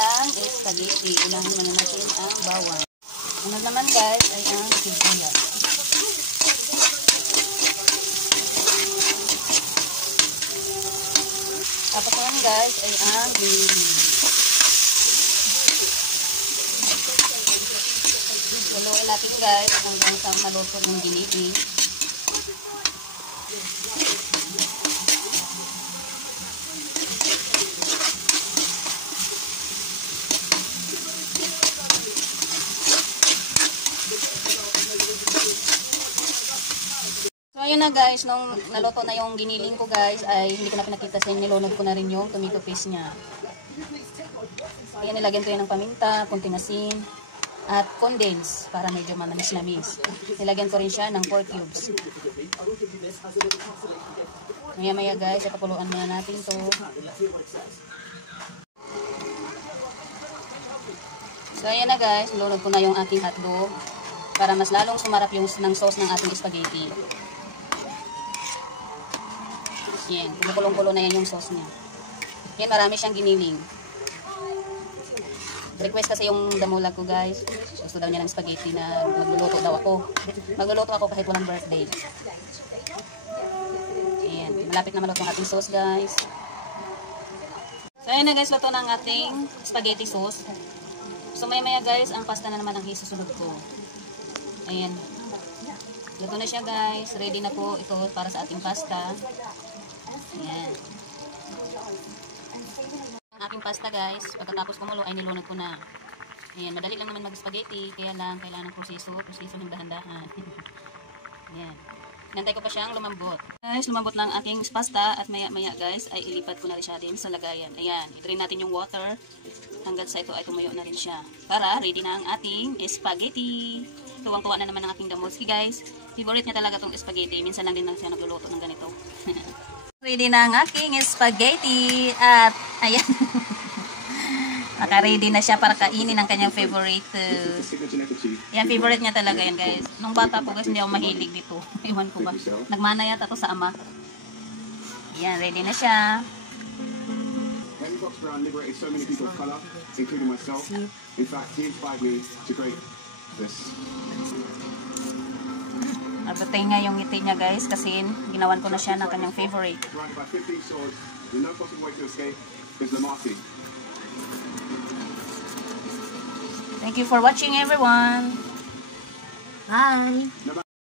ng spaghetti. Unahin muna natin ang bawang. Ano naman guys ay ang sibuyas. Tapos naman guys ay ang giniling. Haluin natin guys hanggang sa maluto ng giniling. So, ayun na guys, nung naluto na yung giniling ko guys, ay hindi ko na pinakita sa inyo, nilunod ko na rin yung tomato paste niya. Ayan, nilagyan ko yan ng paminta, kunting asin, at condense, para medyo manamis-namis. Nilagyan ko rin siya ng 4 cubes. Maya-maya guys, ipapuluan muna natin to. So, ayan na guys, nilunod ko na yung ating hotdog, para mas lalong sumarap yung ng sauce ng ating spaghetti. Yan, kumukulong-kulo na yan yung sauce niya. Yan, marami siyang giniling. Request kasi yung damulag ko guys. Gusto daw niya ng spaghetti na magluluto daw ako. Magluluto ako kahit walang birthday. Yan, malapit na maluto ang ating sauce guys. So ayan na guys, luto ng ating spaghetti sauce. So maya guys, ang pasta na naman ang isusunod ko. Ayan. Luto na siya guys. Ready na po ito para sa ating pasta. Ayan. Ang aking pasta guys, pagkatapos kumulo ay nilunod ko na. Ayan, madali lang naman mag-spaghetti, kaya lang kailangan ng proseso ng dahan-dahan. Ayan. Nantay ko pa siyang lumambot. Guys, lumambot na ang aking pasta at maya-maya guys ay ilipat ko na rin siya din sa lagayan. Ayan, i-drain natin yung water hanggang sa ito ay tumuyo na rin siya. Para ready na ang ating spaghetti. Tuwang-tuwa na naman ang aking damoski guys. Favorite niya talaga itong spaghetti. Minsan lang din na siya nagluluto ng ganito. Ready na ang aking spaghetti. At, ayan. Naka-ready na siya para kainin ang kanyang favorite. Yan, favorite niya talaga yan, guys. Nung bata po, guys, hindi ako mahilig dito. Iwan ko ba. Nagmana yata to sa ama. Yan, ready na siya. Nabatay nga yung ngiti niya guys kasi ginawan ko na siya ng kanyang favorite. Thank you for watching everyone. Bye!